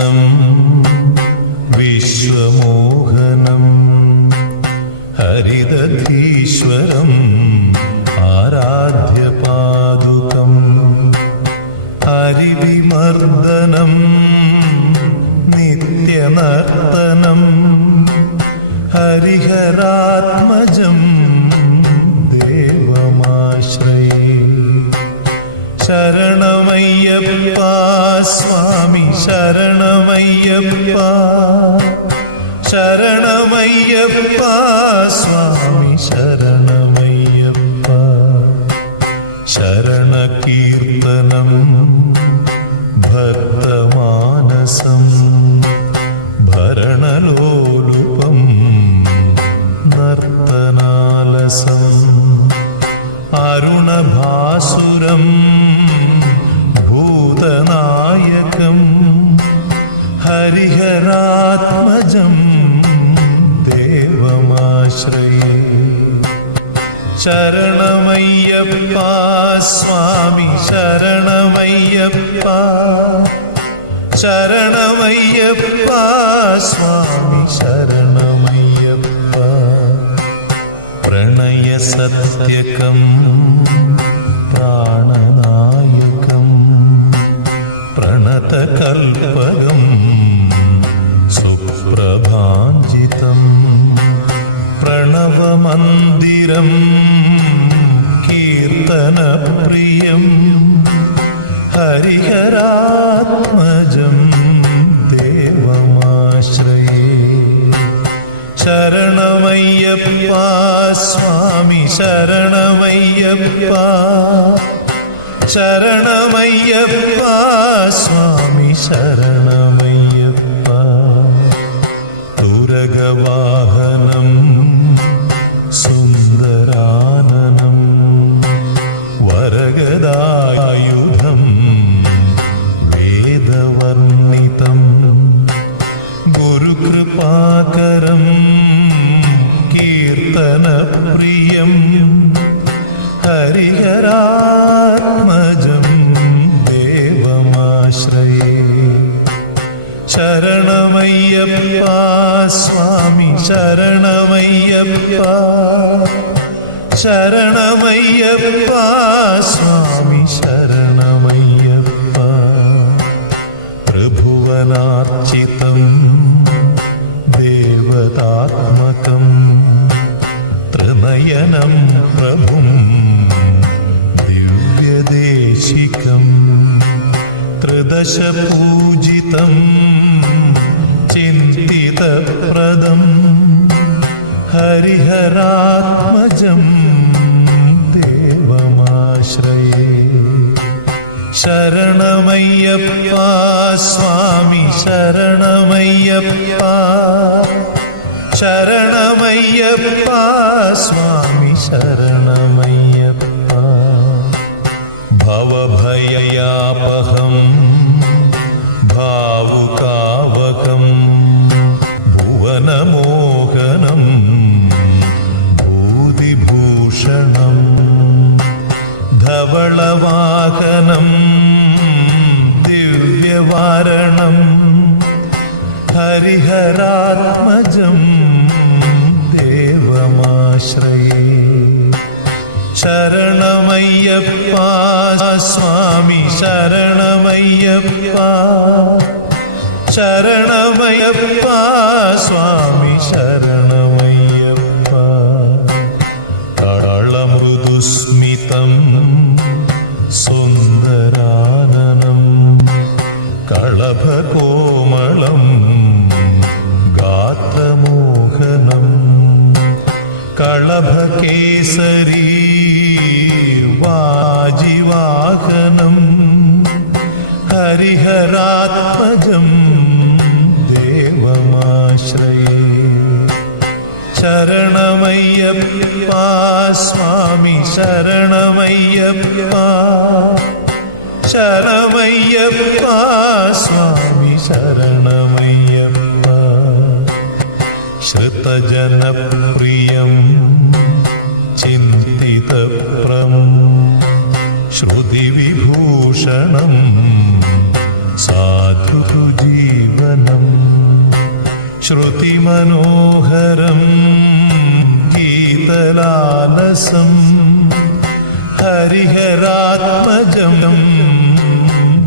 ദർശനം വിശ്വമോഹനം ഹരിദധീശ്വരം ആരാധ്യപാദുകം ഹരിവിമർദ്ദനം നിത്യനർത്തനം ഹരിഹരാത്മജം ദേവമാശ്രയേ. ശരണമയ്യപ്പ സ്വാമി ശരണമയ്യപ്പ ശരണമയ്യപ്പ സ്വാമി ശരണമയ്യപ്പ. ശരണകീർത്തനം ഭക്തമാനസം ഭരണലോലുപം നർത്തനാലസം അരുണഭാസുരം ഭൂതനായകം ഹരിഹരാത്മജം ദേവമാശ്രയേ. ശരണമയ്യപ്പ സ്വാമി ശരണമയ്യപ്പ ശരണമയ്യപ്പ സ്വാമി ശരണമയ്യപ്പ. പ്രണയസത്യകം പ്രാണനായകം പ്രണതകൽപകം സുപ്രഭാഞ്ജിതം പ്രണവമന്ദിരം കീർത്തനപ്രിയം ഹരിഹരാത്മജം ദേവമാശ്രയേ. ശരണമയ്യപ്പ സ്വാമി ശരണമയ്യപ്പ ശരണമയ്യപ്പ സ്വാമി ശരണമയ്യപ്പ. തുരഗവാഹനം സുന്ദരാനനം വരഗദായുധം വേദവർണിതം ഗുരുകൃപാകരം കീർത്തനപ്രിയം ഹരിഹരാത്മജം ദേവമാശ്രയേ. ശരണമയ്യപ്പ സ്വാമി ശരണമയ്യപ്പ ശരണമയ്യപ്പ സ്വാമി ശരണമയ്യപ്പ. ത്രിഭുവനാർച്ചിതം ദേവതാത്മകം ത്രിനയനം പ്രഭും ദിവ്യദേശികം ത്രിദശപൂജിതം ചിന്തിതപ്രദം ഹരിഹരാത്മജം ദേവമാശ്രയേ. ശരണമയ്യപ്പ സ്വാമി ശരണമയ്യപ്പ ശരണമയ്യപ്പ സ്വാമി ശരണമയ്യപ്പ. ഭവഭയയാപഹം ഭാവുകാവകം ഭുവനമോഹനം ഭൂതിഭൂഷണം ധവളവാഹനം ദിവ്യവാരണം ഹരിഹരാത്മജം ദേവമാശ്രയേ. ശരണമയ്യപ്പ സ്വാമി ശരണമയ്യപ്പ ശരണമയ്യപ്പ സ്വാമി ശരണമയ്യപ്പ. തളമൃദുസ്മിതം സുന്ദരാനനം കളഭകോമളം ഗാത്രമോഹനം കളഭകേസരീ വാജിവാഹനം ഹരിഹരാത്മജം ദേവമാശ്രയേ. ശരണമയ്യപ്പ സ്വാമി ശരണമയ്യപ്പ ശരണമയ്യപ്പ സ്വാമി ശരണമയ്യപ്പ. ശ്രുതജനപ്രിയം ചിന്തിതപ്രം ശ്രുതിവിഭൂഷണം സാധുജീവ മനോഹരം ഗീതലാലസം ഹരിഹരാത്മജം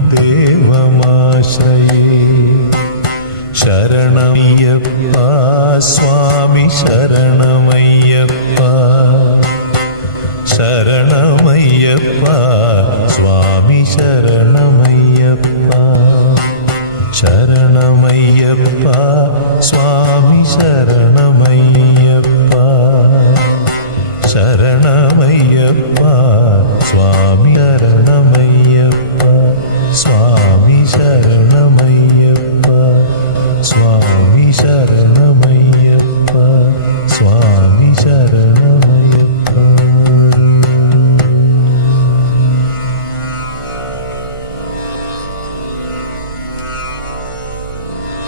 ദേവമാശ്രയേ. ശരണമയ്യപ്പ സ്വാമി ശരണമയ്യപ്പ. ശരണമയ്യപ്പ സ്വാമി ശരണമയ്യപ്പ. ശരണമയ്യപ്പ സ്വാമി ശരണമയ്യപ്പ. ശരണമയ്യപ്പ സ്വാമി ശരണമയ്യപ്പ. സ്വാമി ശരണമയ്യപ്പ. സ്വാമി ശരണമയ്യപ്പ. സ്വാമി ശരണമയ്യപ്പ.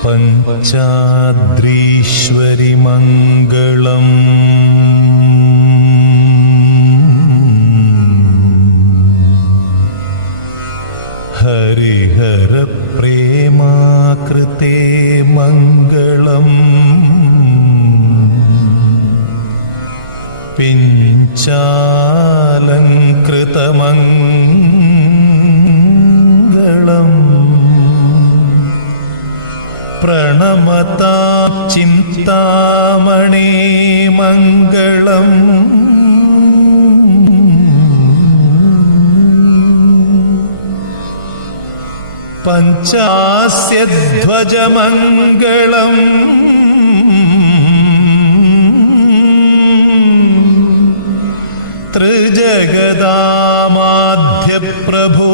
പഞ്ചാദ്രീശ്വരി മംഗളം. ഹരിഹര പ്രേമാകൃതേ മംഗളം. പിഞ്ചാലങ്കൃതമംഗളം. പ്രണമതാം ചിന്താമണേ മംഗളം. പഞ്ചാസ്യധ്വജമംഗളം. ത്രിജഗദാമാധ്യപ്രഭോ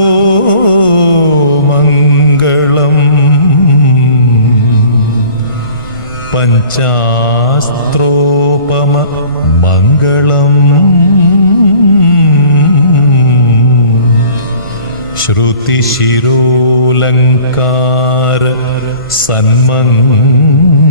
മംഗളം. പഞ്ചാസ്ത്രോപമ മംഗളം. ശ്രുതിശിരോലങ്കാര സന്മംഗളം.